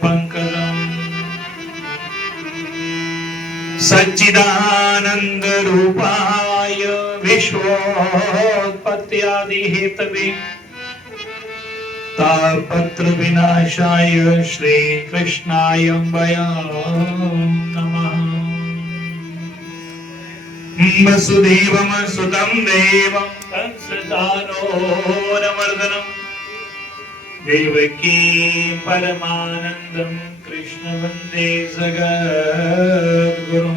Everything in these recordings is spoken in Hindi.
पंकजम् सच्चिदानंद रूपाय विश्वोत्पत्त्यादि हेतवे तापत्र विनाशाय श्री कृष्णाय वयं नमः। वसुदेवं सुतं देवं तत्सदानोरमर्दनम् देवकी परमानंदं कृष्ण वंदे जगद्गुरु।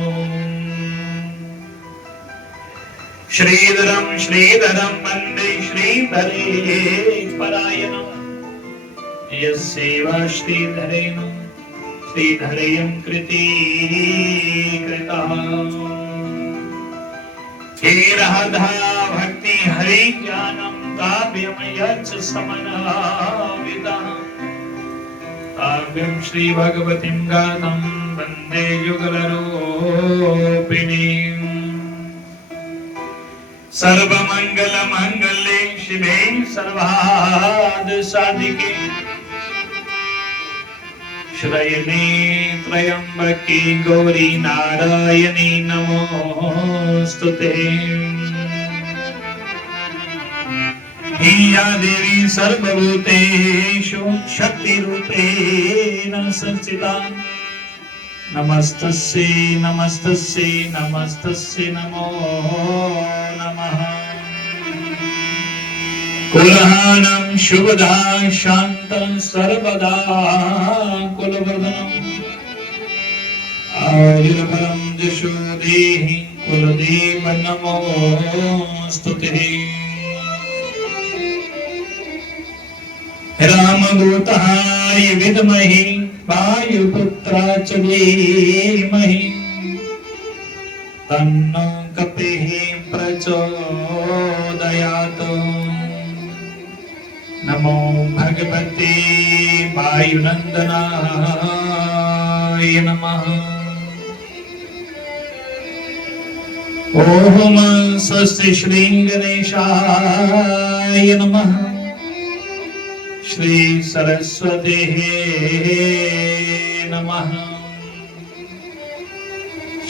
श्रीधरं श्रीधरं वंदे श्रीधरे परायणं यस्यैव श्रीधरेण श्रीधरेयं कृति कृतः। हे राधा भक्ति हरि ज्ञानम काव्यम यच्च समन्वितः काव्यम श्री भगवतीं गातं वन्दे युगलरूपिणीम्। सर्वमंगल मंगले शिवे सर्वार्थ साधिके श्रयणे त्र्यंबके गौरी नारायणी नमोस्तुते। या देवी सर्वभूतेषु शक्तिरूपेण संस्थिता नमस्तस्यै नमस्तस्यै नमस्तस्यै नमो नमः। कुलहानं शुभदा शान्तं सर्वदा कुलवर्धनम् आयुर्बलं यशो देहि कुलदेव नमोस्तुते। रामदूताय विद्महे वायुपुत्राय च धीमहि तन्नो कपिः प्रचोदयात्। नमो भगवते वायुनन्दनाय नमः। ओम स्वस्ति श्री गणेशाय नमः। श्री सरस्वती नमः।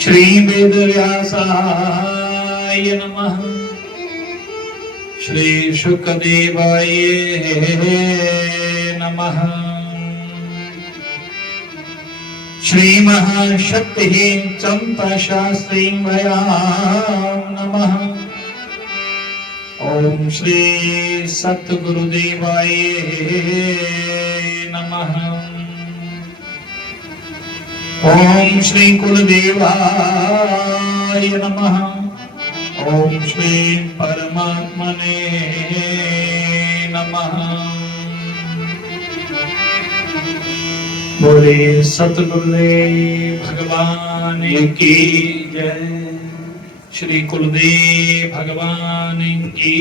श्री वेदव्यासाय नमः। श्री शुकदेवाय नमः। श्री महाशक्ति चंपा शास्त्री भयां नमः। ओम श्री सतगुरुदेवाय नमः। ओम श्री कुलदेवाय नमः। ओम श्री परमात्मने नमः। बोले सतगुरुदेव भगवान की जय। श्री कुलदेव भगवान की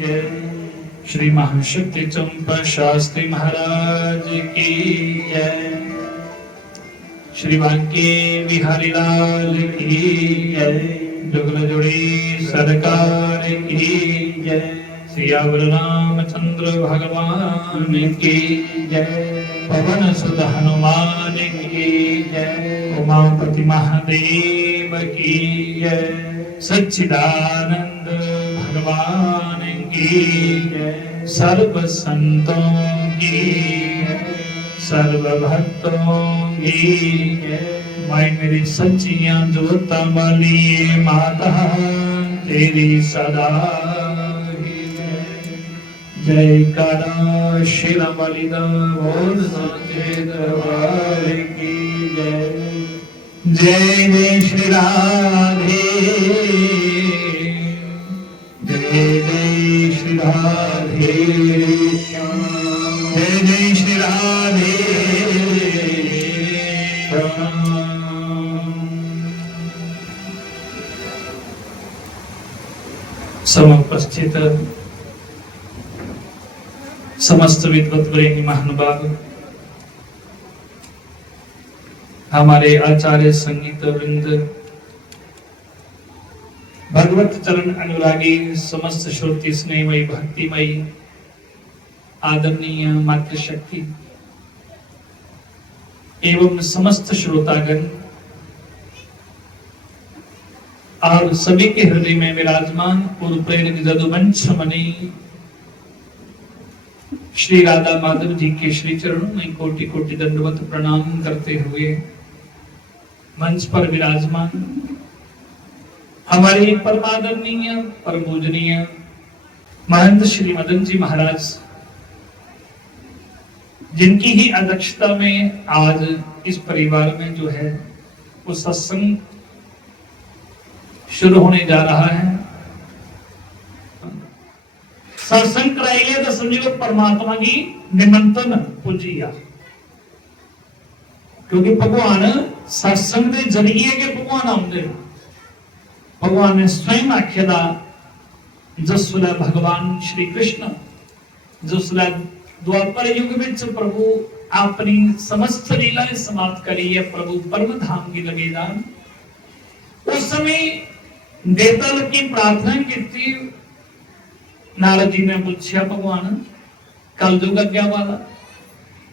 जय। श्री महाशक्ति चंपा शास्त्री महाराज की जय। श्री बांके बिहारी लाल की जय। जुगल जोड़ी सरकार की जय। श्री रामचंद्र भगवान की जय। पवन सुत हनुमान की जय। उमापति महादेव की जय। सच्चिदानंद भगवान की जय। सर्व संतों की जय। सर्व भक्तों की जय। माई मेरी सच्चियां जोता वाली माता तेरी सदा ही जय। जय काला शिला बलिदा बोल सच्चे दरबार की जय। जय जय श्री राधे जय जय श्री राधे जय जय श्री राधे समुपस्थित समस्त विद्वद्वरेण्य महानुभाव, हमारे आचार्य संगीत वृंद, भगवत चरण अनुरागी, समस्त श्रुति स्नेहमयी भक्तिमयी आदरणीय मातृशक्ति, एवं समस्त श्रोतागण और सभी के हृदय में विराजमान पूर्व प्रेरक जदुवंश मणि श्री राधा माधव जी के श्री चरणों में कोटि कोटि दंडवत प्रणाम करते हुए मंच पर विराजमान हमारे परमादरणीय परम पूजनीय महंत श्री मदन जी महाराज, जिनकी ही अध्यक्षता में आज इस परिवार में जो है वो सत्संग शुरू होने जा रहा है। सत्संग कराइए तो समझो परमात्मा की निमंत्रण पूजिया, क्योंकि भगवान सत्संग के जरिए के भगवान आते, भगवान ने स्वयं आख्या जसुला भगवान श्री कृष्ण जसुला द्वापर युग में प्रभु अपनी समस्त लीलाएं समाप्त करी है, प्रभु परम धाम की लगे जान। उस समय देवता लोग की प्रार्थना की थी। नारद जी ने पूछा भगवान कलयुग क्या वाला,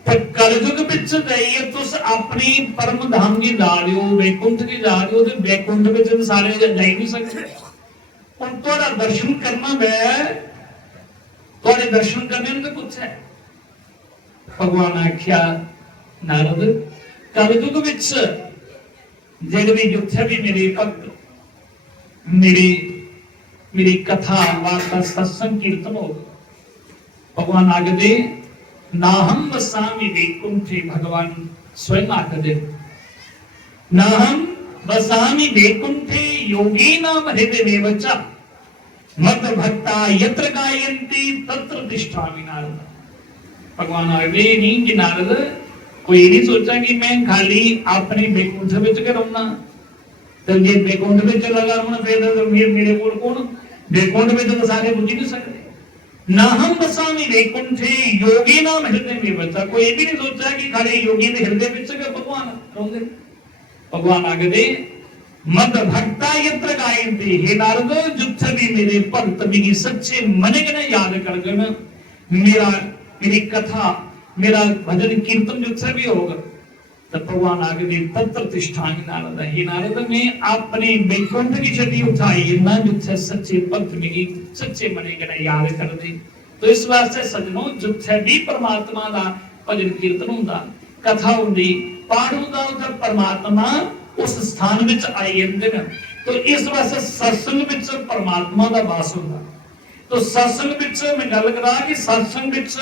तो कलयुग बिच जाइए तुस अपनी परम धाम की जा रहे हो, वैकुंठ की जा रहे हो, तो वैकुंठ में तो सारे जा नहीं सकते। और थोड़ा दर्शन करना है, थोड़े दर्शन करने में तो कुछ है। भगवान आख्या नारद कलयुग बिच जेड़े भी जिथे भी मेरे भक्त मेरी कथा वार्ता सत्संग कीर्तन हो, भगवान आखदे नाहम वसामि वैकुंठे, भगवान स्वयं आखदे नाहम वसामि वैकुंठे योगिनाम हृदयेव च मद भक्ता यत्र गायन्ति तत्र तिष्ठामि। नारद भगवान आखदे नहीं कि नारद कोई नहीं सोचा कि मैं खाली अपने वैकुंठ विच रहना, तो जे वैकुंठ में चला जाऊंगा फिर तो मेरे को कौन, वैकुंठ में तो सारे बुझ नहीं सकते। ना हम बसामी वैकुंठे योगी नाम हृदय में बचा, कोई भी नहीं सोचा कि खाली योगी ने हृदय में से भगवान रहंगे। भगवान आगे दे मद भक्ता यत्र गायन्ति, हे नारद जिथे भी मेरे भक्त मेरी सच्चे मन के याद करके ना मेरी कथा मेरा भजन कीर्तन जिथे भी होगा, तब भगवान आगे दे तत्र तिष्ठामि। नारद हे नारद मैं अपने वैकुंठ की छटी उठाई ना जिथे सच्चे भक्त मेरी सच्चे मन के याद कर दे। तो इस वास्ते सजनों जिथे भी परमात्मा का भजन कीर्तन होंदा, कथा होंदी, पाठ होंदा, उधर परमात्मा उस स्थान विच आई जांदे ने। तो इस वास्ते सत्संग विच परमात्मा का वास होंदा। तो सत्संग विच मैं गल करा कि सत्संग विच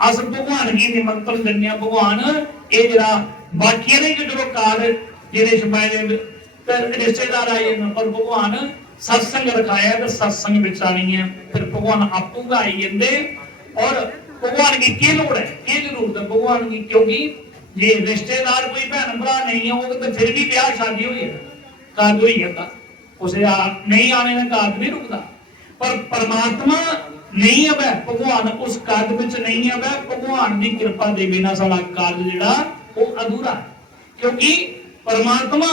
अस भगवान की निमंत्रण दिन्ने, भगवान ये जरा बाकी ने जो काल जेरे छपाए रिश्तेदार आए पर भगवान सत्संग रखाया तो सत्संग विच आनी है, फिर भगवान आपू आई जाते। और भगवान की क्या लोड़ है, क्या जरूरत है भगवान की, क्योंकि जे रिश्तेदार कोई भैन भरा नहीं है वो तो फिर भी ब्याह शादी हुई है, कार्य हुई है, उसे नहीं आने का कार्य नहीं रुकता। पर परमात्मा नहीं है, भगवान उस कार्य विच नहीं है, भगवान की कृपा दे बिना सारा कार्य जिहड़ा वो अधूरा है। क्योंकि परमात्मा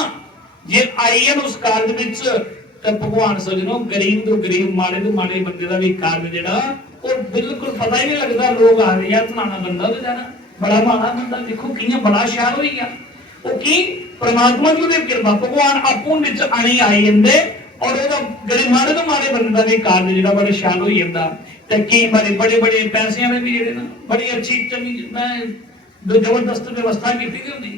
जे आई है उस कार्य विच, तो भगवान सजनों गरीब तो गरीब माड़े तो माड़े बंदे का भी कार्य जिहड़ा वो बिल्कुल पता ही नहीं लगता। लोग आ रहे हैं फलाना बंदा तो जाना बड़ा माड़ा बंदा, देखो कियां बड़ा शहर हो गया, वो की परमात्मा की उहदी कृपा, भगवान आपू विच आनी आई जांदे और ओहदा गरीब माड़े तो माड़े बंदा भी कार्य जिहड़ा बड़ा शहर हो जांदा। ते कई बार बड़े बड़े पैसे में भी जेडे ना बड़ी अच्छी चंगी मैं जबरदस्त व्यवस्था की होती,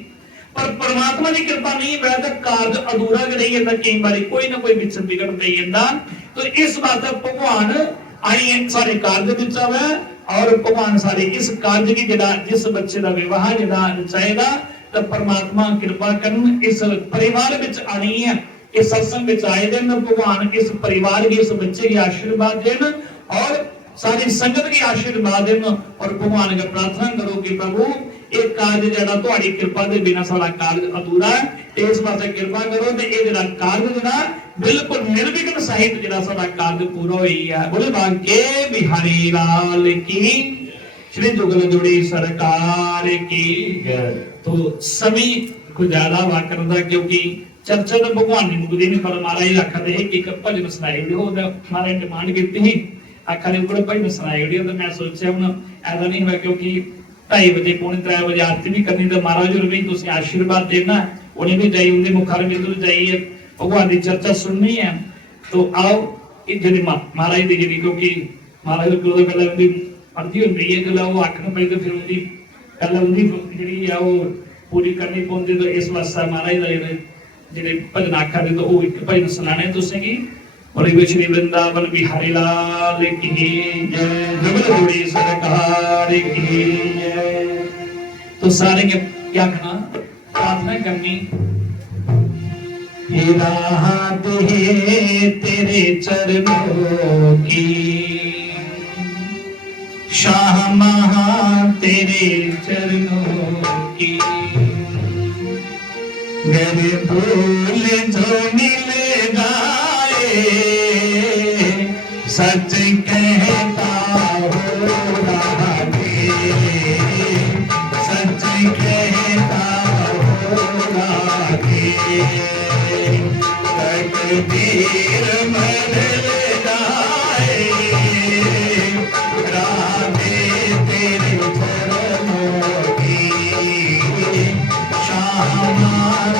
पर परमात्मा की कृपा नहीं है तो कार्य अधूरा रही है, कई बार कोई ना कोई विच बिगड़ पई जांदा। तो इस बात भगवान आई सारे कार्य विच आवे और भगवान सारे इस कार्य की जिहड़ा जिस बच्चे का विवाह जिहड़ा रचाएगा, तो परमात्मा कृपा करन इस परिवार विच आनी है, इस सत्संग विच आए दिन भगवान इस परिवार के इस बच्चे के आशीर्वाद देन और सारी संगत की आशीर्वाद देन। और भगवान का प्रार्थना करो कि प्रभु एक कार्य जड़ा तुम्हारी कृपा दे बिना सारा कार्य अधूरा है, इस पासे कृपा करो ते ये जड़ा कार्य जड़ा बिल्कुल निर्विघ्न सहित जड़ा सारा कार्य पूरा होई है। बोले बांके बिहारी लाल की, श्री जुगल जुड़ी सरकार की। तो सभी को ज्यादा वाक करदा, क्योंकि चर्चा तो भगवान की मुक्ति नहीं, पर महाराज आखते है कि भजन सुनाई वीडियो महाराज डिमांड की थी, आखा ने ऊपर भजन सुनाई वीडियो, तो मैं सोचा हूं ऐसा नहीं हुआ, क्योंकि 2:30 पौने 3 बजे आरती भी करनी तो महाराज होर भी तुसीं आशीर्वाद देना उन्हें भी जाई उनके मुखार बिंदु जाइए भगवान की चर्चा सुननी है। तो आओ जी महाराज की जी क्योंकि महाराज गुरु पहले उनकी अर्जी होती है जो वो आखन पे तो फिर उनकी पहले उनकी जी है वो पूरी करनी पौंदी तो इस वास्ते महाराज का जो भजन आखा दे तो वो एक भजन सुनाने तुसें की और श्री वृंदावन बिहारी लाल की जय जुगल जोड़ी सरकार की जय। तो सारे के क्या करना प्रार्थना करनी राहत है तेरे चरणों की शाह महा तेरे चरणों की मेरे भूल जो मिल जाए सच कहता हो राधे सच कहता हो राधे तकदीर बदल जाए राधे तेरे चरणों की शामा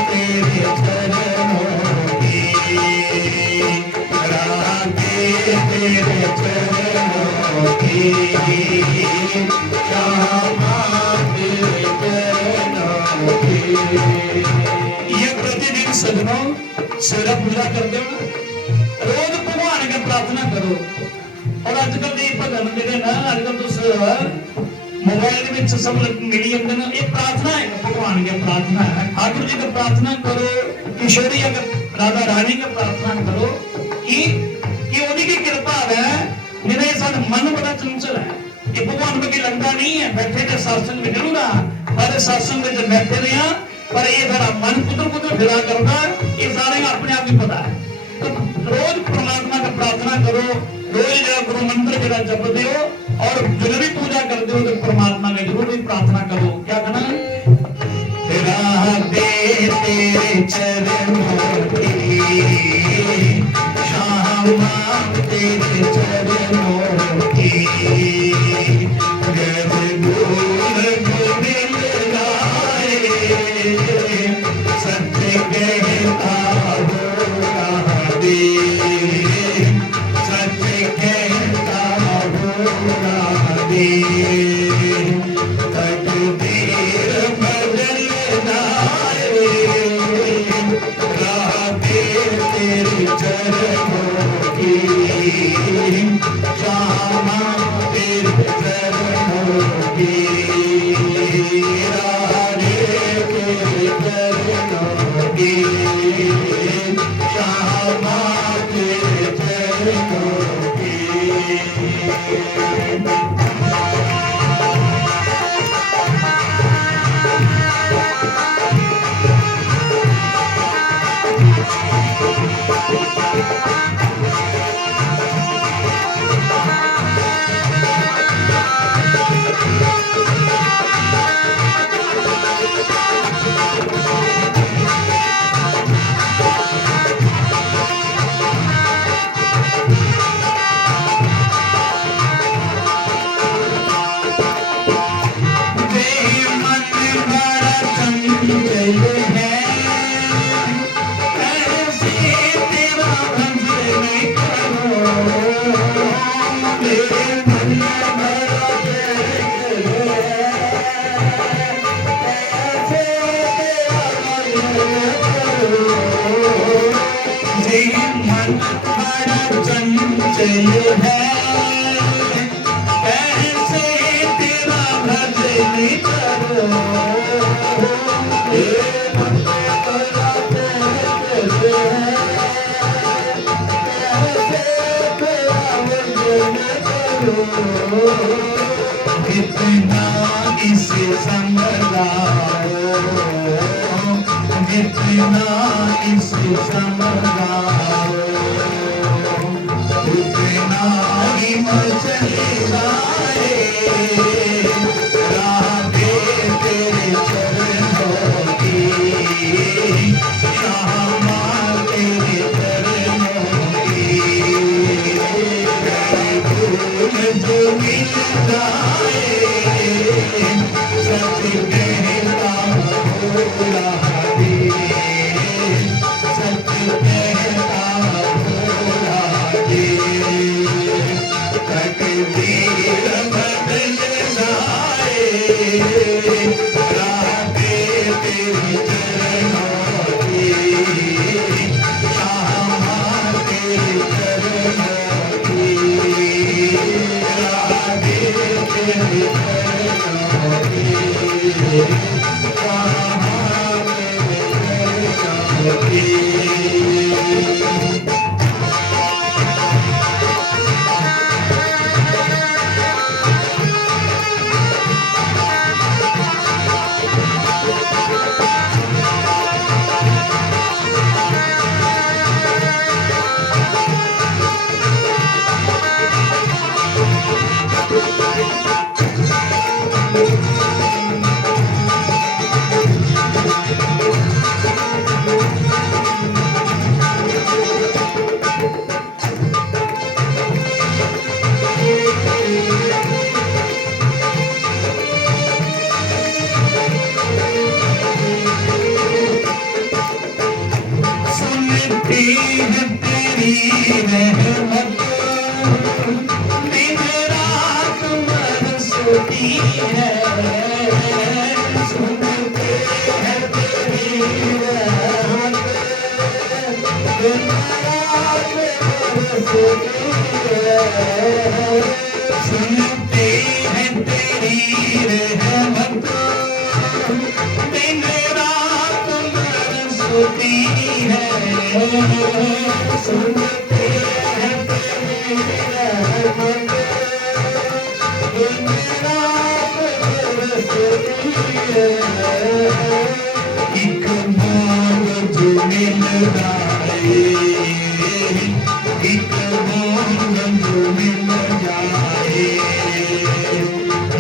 तेरे चरणों की राधे तेरे चरणों की शामा तेरे चरणों की। ये प्रतिदिन सदनों सवेरा पूजा करते हो रोज भगवान के प्रार्थना करो। और आजकल ये भजन मेरे ना आजकल तो मोबाइल में सब मिली जाते ना ये प्रार्थना है भगवान की प्रार्थना है। ठाकुर जी का प्रार्थना करो किशोरी अगर राधा रानी का प्रार्थना करो कि उन्हीं की कृपा है। मेरा ये साथ मन बड़ा चंचल है ये भगवान में लगता नहीं है बैठे के सत्संग में जरूर सारे सत्संग में जब बैठे रहे पर ये सारा मन कुदर कुदर फिरा करता ये सारे अपने आप ही पता है। तो रोज परमात्मा का प्रार्थना करो रोज जरा गुरु मंत्र जरा जपते हो और जो भी पूजा करते हो तो परमात्मा का जरूर भी प्रार्थना करो। क्या करना तेरे चरणों की शामा तेरे चरणों की सत्य कहता हो राधे सत्य कहता हो राधे तकदीर बदल जाए राधे तेरे चरणों की शामा तेरे चरणों की जितना इसे समझाओ जितना इसे समझाओ उतना ही मचल जाए राधे तेरे चरणों की शामा तेरे चरणों की जो मिल जाए सुनते हैं तेरी रहमत, दिन रात बरसती है। सुनते हैं तेरी रहमत, दिन रात बरसती है। एक मांग जो मिल जाए, एक मांग जो मिल जाए,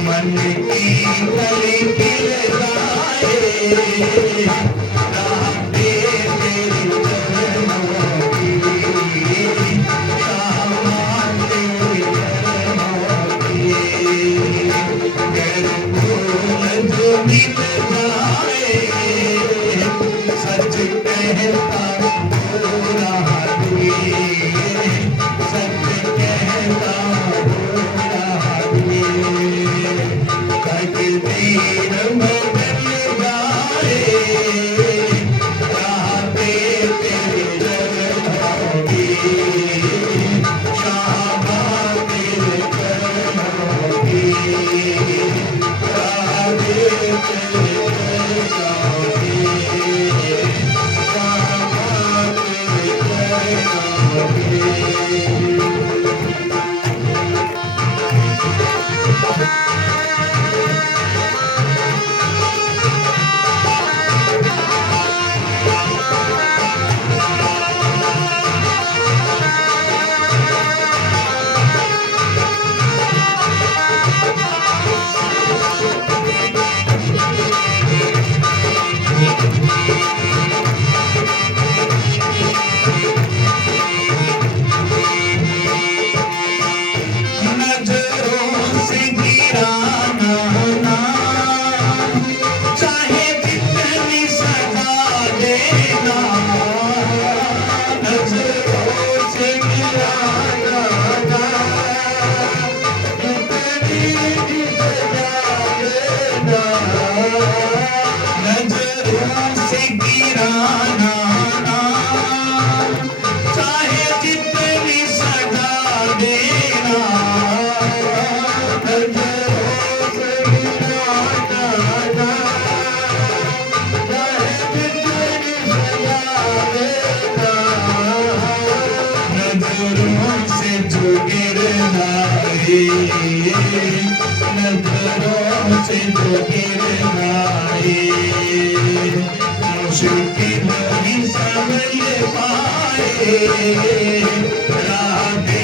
मन की कली खिल जाए। राहते तेरी चरणों की, शाम तेरी चरणों की। गर फूल जो मिल जाए, सच कहता हो रहा दिल, सच कहता हो रहा दिल। तकदीर बदल जाए, राहते तेरे चरणों की, शाबा तेरे चरणों की। राहते तेरे चरणों की, शाबा तेरे चरणों की। नजरों से गिराना ना, चाहे जितनी सजा देना। नजरों से गिराना ना, जितनी सजा देना। नजरों से गिराना ना, चाहे जितनी सजा देना। नजरों से गिराना ना, चाहे जितनी सजा देना। नजरों से जो गिरना है, नजरों से जो गिरना है, मुश्किल ही समझ पाए। राहते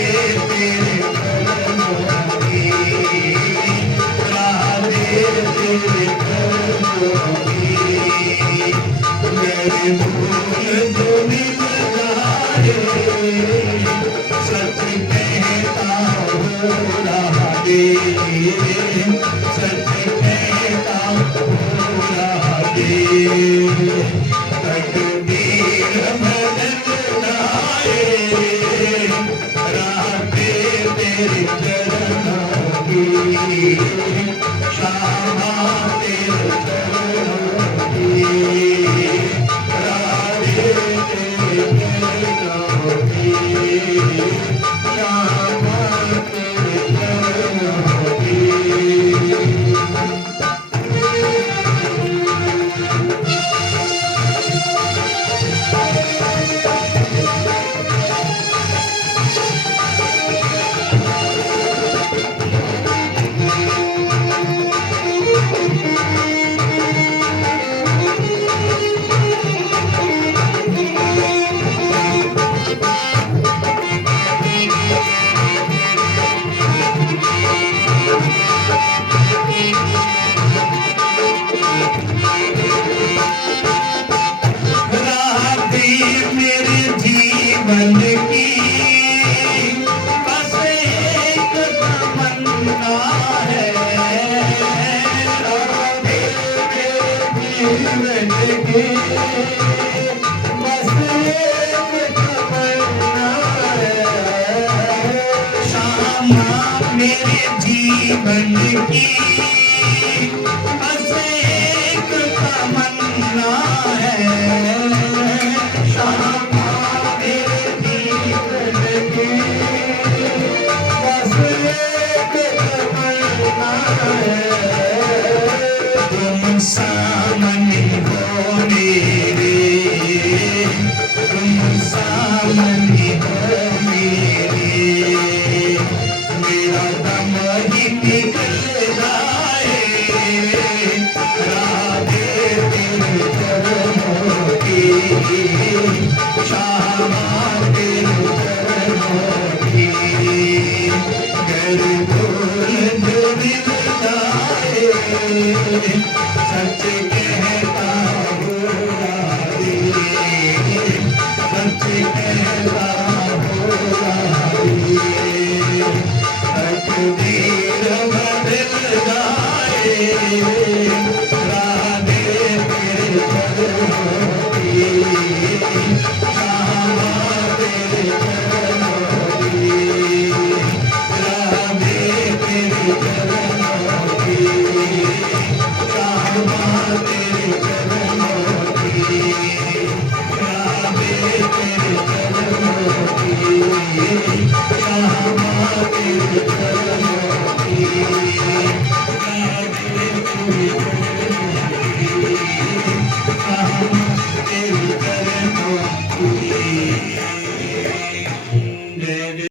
तेरे चरणों की, राहते तेरे चरणों की। मेरे भूल जो मिल जाए, सच कहता हो रहा दिल, सच कहता हो रहा दिल। तकदीर बदल जाए, राहते तेरे चरणों की, शाबा तेरे चरणों की। राहते तेरे चरणों की, शाबा तेरे चरणों की। मेरे जीवन की बस एक तमन्ना है, शामा मेरे जीवन की सामने हो मेरे, तुम सामने हो मेरे, मेरा दम ही निकल जाए राधे तेरे चरणों की, श्यामा तेरे चरणों की, घर भूल जो मिल जाए सच